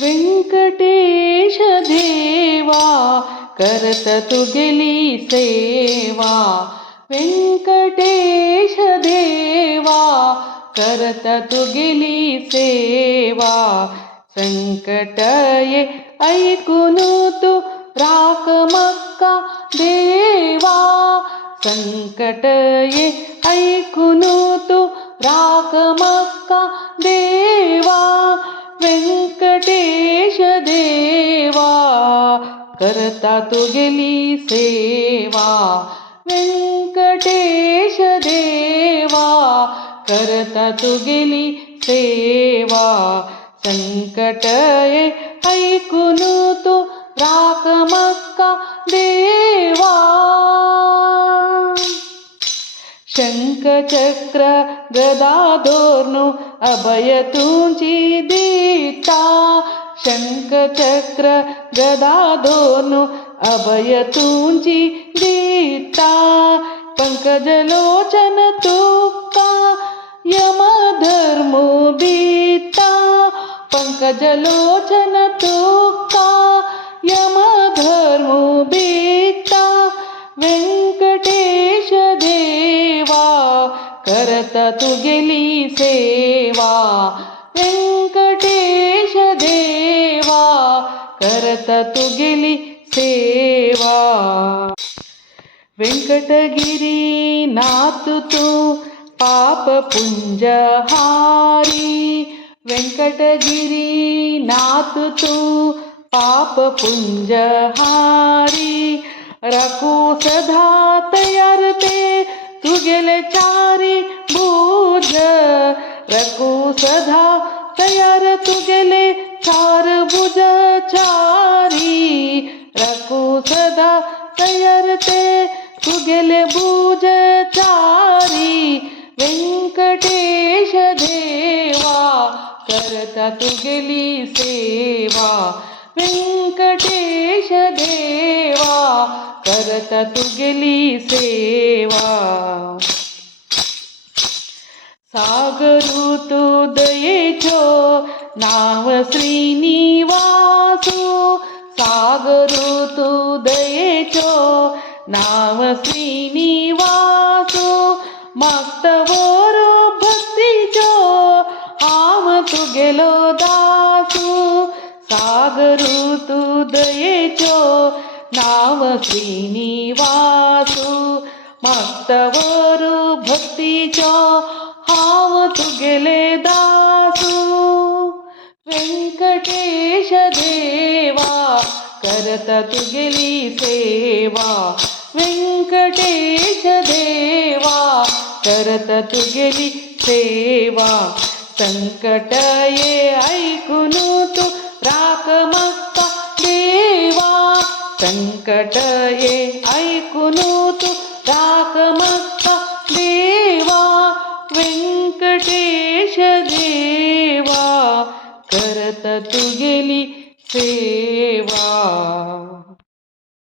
व्यंकटेश देवा करत तू गेली सेवा. व्यंकटेश देवा करत तू गेली सेवा. संकट ये ऐकून तू राख मक्का देवा. संकट ये ऐकून तू राख मक्का देवा. व्यंकटेश देवा करता तू गेली सेवा. व्यंकटेश देवा करता तू गेली सेवा. संकट ये ऐकून तू राख मक्का देवा. शंख चक्र गदा धोरणु अभय तुझी दीता. शंख चक्र गदा धोरणु अभय तुझी दीता. पंकज लोचन तुका यम धर्म बीता. पंकज लोचन तुका यम धर्म बीता. व्यंकटेश देवा करता तू गेली सेवा. व्यंकटेश देवा करता तू गेली सेवा. व्यंकटगिरी नाथ तू पाप पुंजहारी. व्यंकटगिरी नाथ तू पाप पुंजहारी. रखू सदा तयार ते तू गेले चारी भुज. रखू सदा तयार तू गेले चार भुज चारी. रखू सदा तयार ते तू गेले भुज चारी. व्यंकटेश देवा करता तू गेली सेवा. व्यंकटेश देवा करता तू गेली सेवा. सागरू तू दयेचो नाव श्रीनिवासू. सागरू तू दयेचो नाव श्रीनिवासू. मागतवरो भक्तीचो हाव तू गेलो दासू. सागरू तू दयेचो नाव श्रीनिवासू. मागतवरो भक्तीचो हाव तू गेले दासू. व्यंकटेश देवा करता तू गेली सेवा. व्यंकटेश देवा करता तू गेली सेवा. संकट ये ऐकून तू राख मक्का देवा. संकट ये ऐकून तू राख मक्का देवा. व्यंकटेश देवा करता तू गेली सेवा.